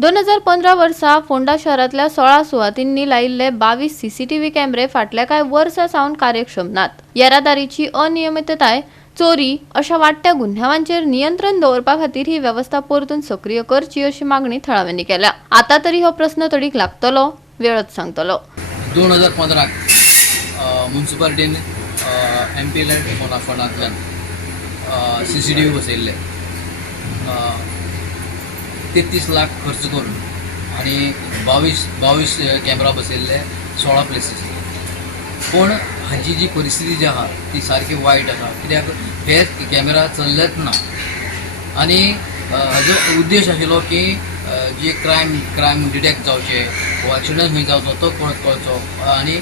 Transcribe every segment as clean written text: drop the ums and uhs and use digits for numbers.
2015 वर्सा फोंडा शहरातल्या 16 सुवातींनी लायिल्ले 22 सीसीटीव्ही कॅमेरे फाटल्या कांय वर्सां सावन कार्यक्षम नात. येरादारीची अनियमितताय, चोरी अशा वाडट्या गुन्ह्यांचेर नियंत्रण दवरपा खातीर ही वेवस्था परतून सक्रिय करची अशी मागणी थळाव्यांनी केल्या. आता तरी हो प्रश्न तडीक लागतलो, वेळच सांगतलो. 2015 म्युनिसिपालिटीन एमपीएल फंडांतल्यान CCTV बसयल्ले 33 लाख खर्च करून आणि 22 कॅमेरा बसयल्ले 16 प्लेसीस. पण हाची जी परिस्थिती जी आहा ती सारकी वायट आसा, कित्याक हे कॅमेरा चल्लेच ना. आणि हाजो उद्देश आशिल्लो की जे क्रायम डिटेक्ट जावचे वो एक्सिडंट खंय जावचो तो कळचो आनी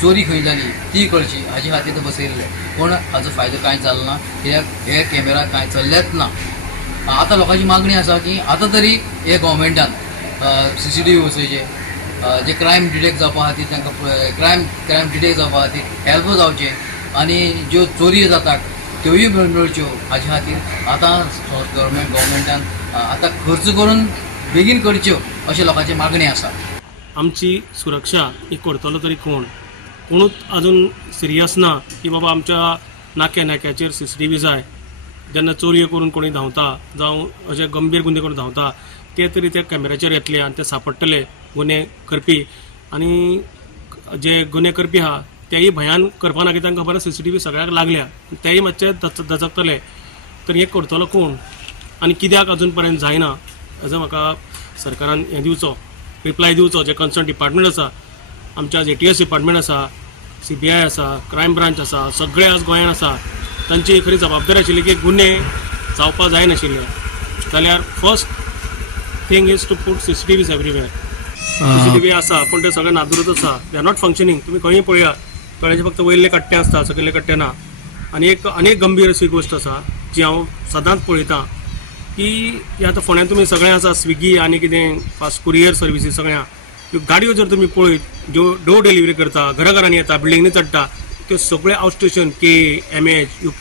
चोरी खंय जाली ती कळची, हाजे खातीर बसयल्ले. पण हाजो फायदो कांय जालो ना, कित्याक हे कॅमेरा कांय चल्लेच ना. आतां लोकांची मागणी आसा की आतां तरी हे गव्हर्मेंटान CCTV बसयचे, जे क्रायम डिटेक्ट जावपा खातीर तांकां क्रायम डिटेक्ट जावपा खातीर हेल्प जावचे आनी ज्यो चोरी जातात त्योय मेळच्यो, हाजे खातीर आतां गव्हर्मेंटान आतां खर्च करून बेगीन करच्यो अशें लोकांची मागणी आसा. आमची सुरक्षा ही करतलो तरी कोणूच अजून सिरियस ना की बाबा आमच्या नाक्याचेर CCTV जाय. जेन्ना चोरी करून कोणी धांवता जावं अशे गंभीर गुन्हे करून धांवता ते तरी त्या कॅमेऱ्याचेर येतले आनी ते सांपडटले गुन्हे करपी. आनी जे गुन्हे करपी आहा तेय भयान करपाना, कित्याक तांकां खबर CCTV सगळ्याक लागल्या, तेय मातशे दचकतले. तर हे करतलो कोण आनी कित्याक अजून पर्यंत जायना हाजो म्हाका सरकारान हें दिवचो, रिप्लाय दिवचो. जे कन्सर्न डिपार्टमेंट आसा, आमच्या ATS डिपार्टमेंट आसा, CBI आसा, क्रायम ब्रांच आसा, सगळे आज गोंयांत आसा. तांची खरी जबाबदारी आशिल्ली की गुन्हे जावपा जायनाशिल्ले. जाल्यार first thing is to put CCTVs everywhere. CCTV आसा पण ते सगळे नादुरूच आसा, दे आर नॉट फंक्शनींग. तुमी खंय पळया, थोड्यांचे फक्त वयल्ले कट्टे आसता, सकयल्ले कट्टे ना. आनी एक गंभीर अशी गोश्ट आसा जी हांव सदांच पळयतां की आतां फोंड्यान तुमी सगळें आसा, स्विगी आनी कितें फास्ट कुरियर सर्विसीस सगळ्या ह्यो गाडयो जर तुमी पळयत ज्यो डोर डिलिव्हरी करता, घराघरांनी येता, बिल्डिंगनी चडटा, त्यो सगळे out station MH, UP,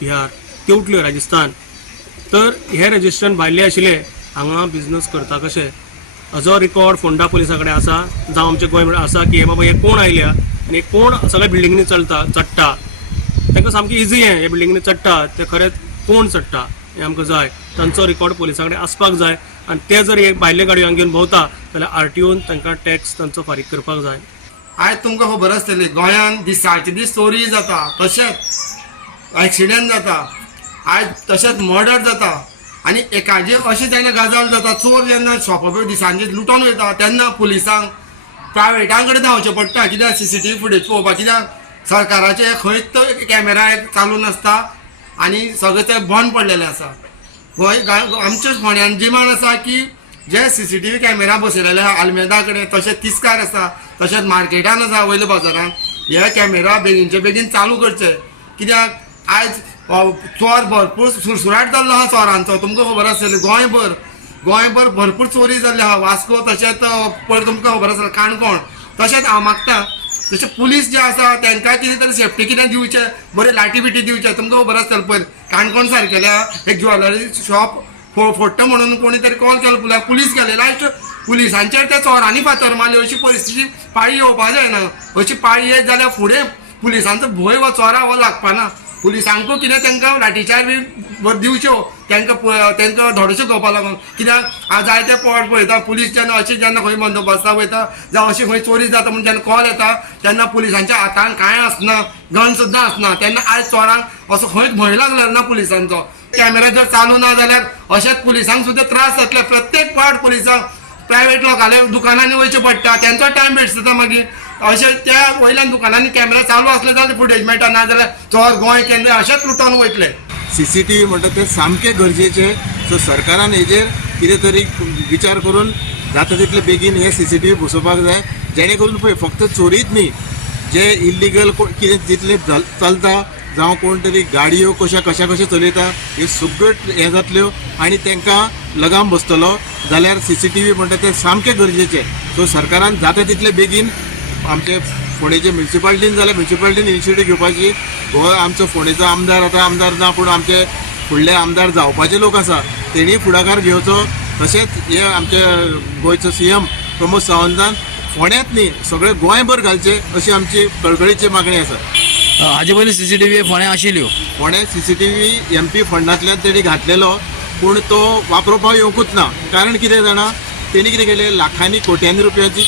Bihar त्यो उठल्यो, राजस्थान. तर हे रजिस्ट्रेशन भायले आशिल्ले हांगा बिझनस करता कशें, हाजो रिकॉर्ड फोंडा पुलिसा कडेन आसा, जावं आमचे गोंय आसा की हे बाबा हे कोण आयल्या आनी कोण सगळ्या बिल्डिंगनी चडटा. तांकां सामकी इजी हे बिल्डिंगनी चडटा ते खरेंच कोण चडटा हें आमकां जाय. तांचो रिकॉर्ड पुलिसा कडेन आसपाक जाय. आनी ते जर हे भायले गाडयो हांगा घेवन भोंवता जाल्यार RTOन तांकां टॅक्स तांचो फारीक करपाक जाय. आयज तुमकां खबर आसतली गोंयांत दिसाचे दीस चोरी जाता, तशेंच एक्सिडेंट जाता, आयज तशेंच मर्डर जाता. आनी एकाचेर अशी जेन्ना गजाल जाता, चोर जेन्ना शॉपार दिसांचे लुटोन वयता तेन्ना पुलिसांक प्रायवेटां कडेन धांवचें पडटा. कित्याक CCTV फुटेज पळोवपाक, कित्याक सरकाराचे खंयच कॅमेरा चालू नासता आनी सगळें तें बंद पडलेलें आसा. आमच्याच फोंड्यान जिमान आसा की जे CCTV कॅमेरा बसयलेले आहा आल्मेदा कडेन, तशेंच तिस्कार आसा, तशेंच मार्केटान आसा, वयल्या बाजारान. हे कॅमेरा बेगीनचे बेगीन चालू करचे, कित्याक आयज चोर भरपूर सुरसुराट जाल्लो आहा चोरांचो. तुमकां खबर आसतली गोंयभर भरपूर चोरी जाल्ली आहा. वास्को तशेंच पयर तुमकां खबर आसतलें काणकोण. तशेंच हांव मागता तशें पुलीस जे आसा तांकां कितें तरी सेफ्टी कितें दिवचें, बरे लाटी बिटी दिवचे. तुमकां खबर आसतलें पयर काणकोण सारकेल्या एक ज्वेलरी शॉप फोडटा म्हणून कोणी तरी कॉल केलो, पुलीस गेले, लास्ट पुलिसांचेर त्या चोरांनी फातर मारली. अशी परिस्थिती पाळी येवपा जायना. अशी पाळी येत जाल्यार फुडें पुलिसांचो भंय वो चोरा हो लागपाना. पुलिसांकूय कितें तांकां लाठीचार बी दिवच्यो, तांकां धडोश्यो घेवपा लागून. कित्याक हांव जायते पावट पळयता पुलीस जेन्ना अशें जेन्ना खंय बंदोबस्ताक वयता जावं अशी खंय चोरी जाता म्हणून जेन्ना कॉल येता तेन्ना पुलिसांच्या हातान कांय आसना, गन सुद्दां आसना. तेन्ना आयज चोरांक असो खंयच भंय लागलो ना पुलिसांचो. कॅमेरा जर चालू ना जाल्यार अशेंच पुलिसांक सुद्दां त्रास जातले. प्रत्येक पावट पुलिसांक प्रायवेट लोकांच्या दुकानांनी वयचें पडटा, तांचो टायम वेस्ट जाता. मागीर अशें त्या वयल्यान दुकानांनी कॅमेरा चालू आसले जाल्यार फुटेज मेळटा, ना जाल्यार चोर गोंय केन्ना अशेंच लुटोन वयतले. CCTV म्हणटा ते सामकें गरजेचें. सो सरकारान हेजेर कितें तरी विचार करून जाता तितले बेगीन हे CCTV बसोवपाक जाय, जेणे करून पळय फक्त चोरीच न्ही, जे इल्लिगल कितें जितले चलता जावं कोण तरी गाडयो कशा चलयता ह्यो सगळ्यो हे जातल्यो आनी तांकां लगाम बसतलो. जाल्यार CCTV म्हणटा ते सामकें गरजेचें. सो सरकारान जाता तितले बेगीन आमचे फोंडेचे म्युनिसिपालिटीन जाल्यार म्युनिसिपालिटीन इनिशिएटीव घेवपाची. हो आमचो फोंडेचो आमदार आतां आमदार ना पूण आमचे फुडले आमदार जावपाचे लोक आसा तेणी फुडाकार घेवचो तशेंच हे आमचे गोंयचो CM प्रमोद सावंतान फोंड्यांत न्ही सगळे गोंयभर घालचे अशी आमची कळकळीची मागणी आसा. हाजे पयलीं CCTV फोंड्या आशिल्ल्यो. फोंड्या CCTV MP फंडांतल्यान तेणी घातलेलो पूण तो वापरपाक येवंकूच ना. कारण कितें जाणा तेणी कितें केलें लाखांनी कोट्यांनी रुपयांची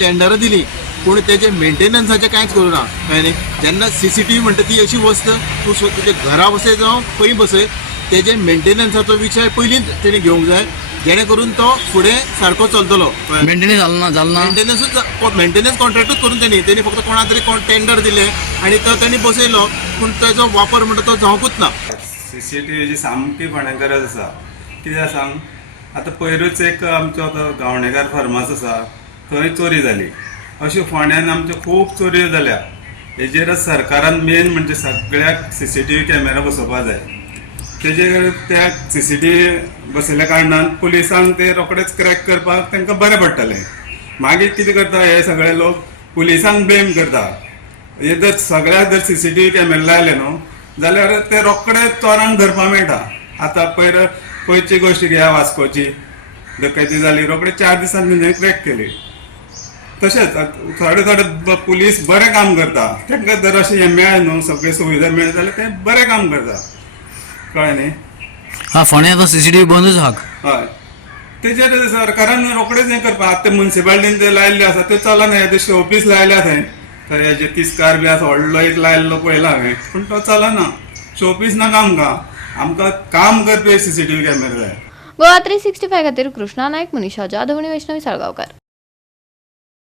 टेंडरां दिली पूण तेजे मेंटेनन्साचें कांयच करूं ना कळ्ळें न्ही. जेन्ना CCTV म्हणटा ती अशी वस्त तूं तुजे घरा बसय जावं खंय बसय तेजे मेंटेनन्साचो विशय पयलींच तेणी घेवंक जाय जेणे करून तो फुडें सारको चलतलो. मेंटेनन्स जालो ना. मेंटेनन्स कॉन्ट्रॅक्टूच करून तेणी फक्त कोणा तरी टेंडर दिले आनी तो तेणी बसयलो पूण तेजो वापर म्हणटा तो जावंकूच ना. CCTVची सामकी फोंड्यां गरज आसा. कित्याक सांग आतां पयरूच एक आमचो तो गावणेकार फार्मास आसा थंय चोरी जाली. अश्यो फोंड्यान आमच्यो खूब चोऱ्यो जाल्या. हेजेरच सरकारान मेन म्हणजे सगळ्याक CCTV कॅमेरा बसोवपाक जाय. तेजेर त्या CCTV बसयल्या कारणान पुलिसांक ते रोखडेच क्रॅक करपाक तांकां बरें पडटलें. मागीर कितें करता हे सगळे लोक पुलिसांक ब्लेम करता. हे जर सगळ्याक जर CCTV कॅमेरा लायले न्हू जाल्यार ते रोखडे चोरांक धरपाक मेळटा. आतां पयरची गोश्ट घेया वास्कोची डकैती जाली रोखडे 4 दिसांनी तेणें क्रॅक केली. तशेंच थोडे पुलीस बरें काम करता. तांकां जर अशें हें मेळ्ळें न्हू सगळे सुविधा मेळ्ळ्यो जाल्यार ते बरें काम करता कळ्ळें न्ही. फोंड्या आतां CCTV बंदूच आहा. हय तेजेर सरकारान रोखडेच हें करपा. आतां ते म्युन्सिपालिटीन ते लायल्ले आसा ते चलना. हे शो ऑफीस लायल्या थंय तर हेजे तिस्कार बी आसा व्हडलो एक लायल्लो पळयला हांवें पूण तो चलना. शो ऑफीस नाका आमकां काम करपी CCTV कॅमेरा जाय. गोवा 365 खातीर कृष्णा नायक, मनीषा जाधव आनी वैष्णवी साळगांवकार.